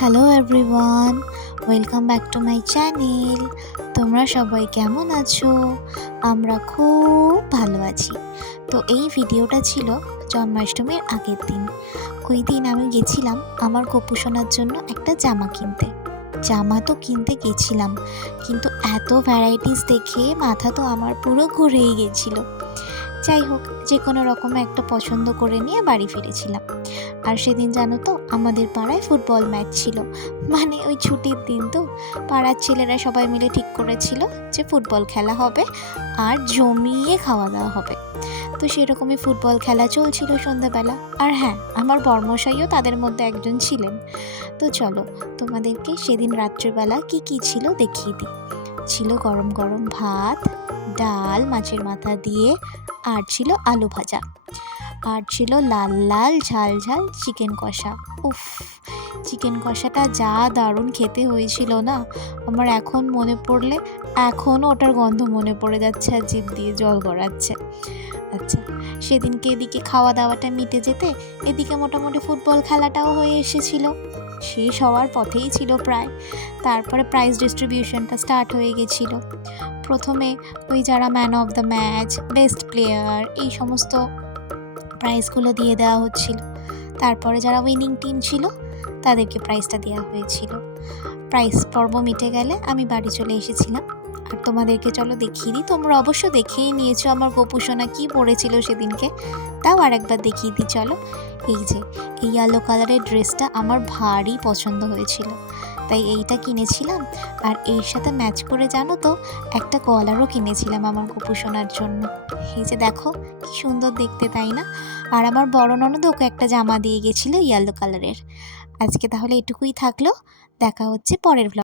Hello everyone, welcome back to my channel. তোমরা সবাই কেমন আছো? আমরা খুব ভালো আছি। তো এই ভিডিওটা ছিল জন্মাষ্টমীর আগের দিন। ওই দিন আমি গেছিলাম আমার গপু সোনার জন্য একটা জামা কিনতে। জামা তো কিনতে গেছিলাম, কিন্তু এত ভ্যারাইটিস দেখে মাথা তো আমার পুরো ঘুরেই গেছিলো। যাই হোক, যে কোনো রকমে একটা পছন্দ করে নিয়ে বাড়ি ফিরেছিলাম। আর সেদিন জানো তো, আমাদের পাড়ায় ফুটবল ম্যাচ ছিল। মানে ওই ছুটির দিন তো, পাড়ার ছেলেরা সবাই মিলে ঠিক করেছিল যে ফুটবল খেলা হবে আর জমিয়ে খাওয়া দাওয়া হবে। তো সেরকমই ফুটবল খেলা চলছিল সন্ধ্যাবেলা। আর হ্যাঁ, আমার বর্মশাইও তাদের মধ্যে একজন ছিলেন। তো চলো, তোমাদেরকে সেদিন রাত্রিবেলা কি ছিল দেখিয়ে দিই। ছিল গরম গরম ভাত, ডাল মাছের মাথা দিয়ে, আর ছিল আলু ভাজা, আর ছিল লাল লাল ঝাল ঝাল চিকেন কষা। উফ, চিকেন কষাটা যা দারুণ খেতে হয়েছিল না, আমার এখন মনে পড়লে এখনও ওটার গন্ধ মনে পড়ে যাচ্ছে আর জিভ দিয়ে জল গড়াচ্ছে। আচ্ছা, সেদিনকে এদিকে খাওয়া দাওয়াটা মিটে যেতে এদিকে মোটামুটি ফুটবল খেলাটাও হয়ে এসেছিল, শেষ হওয়ার পথেই ছিল প্রায়। তারপরে প্রাইজ ডিস্ট্রিবিউশনটা স্টার্ট হয়ে গেছিলো। প্রথমে ওই যারা man of the match, best player, এই সমস্ত প্রাইজগুলো দিয়ে দেওয়া হচ্ছিল। তারপরে যারা উইনিং টিম ছিল তাদেরকে প্রাইজটা দেওয়া হয়েছিল। প্রাইজ পর্ব মিটে গেলে আমি বাড়ি চলে এসেছিলাম। আর তোমাদেরকে চলো দেখিয়ে দিই। তোমরা অবশ্য দেখেই নিয়েছো আমার গপু সোনা কী পরেছিল সেদিনকে, তাও আর একবার দেখিয়ে দিই চলো। এই যে এই ইয়েলো কালারের ড্রেসটা আমার ভারী পছন্দ হয়েছিল, তাই এইটা কিনেছিলাম। আর এর সাথে ম্যাচ করে জানো তো, একটা কলারও কিনেছিলাম আমার গপু সোনার জন্য। এই যে দেখো কি সুন্দর দেখতে, তাই না? আর আমার বড় ননদ ওকে একটা জামা দিয়ে গেছিলো ইয়েলো কালারের। আজকে তাহলে এটুকুই থাকলো, দেখা হচ্ছে পরের ব্লগে।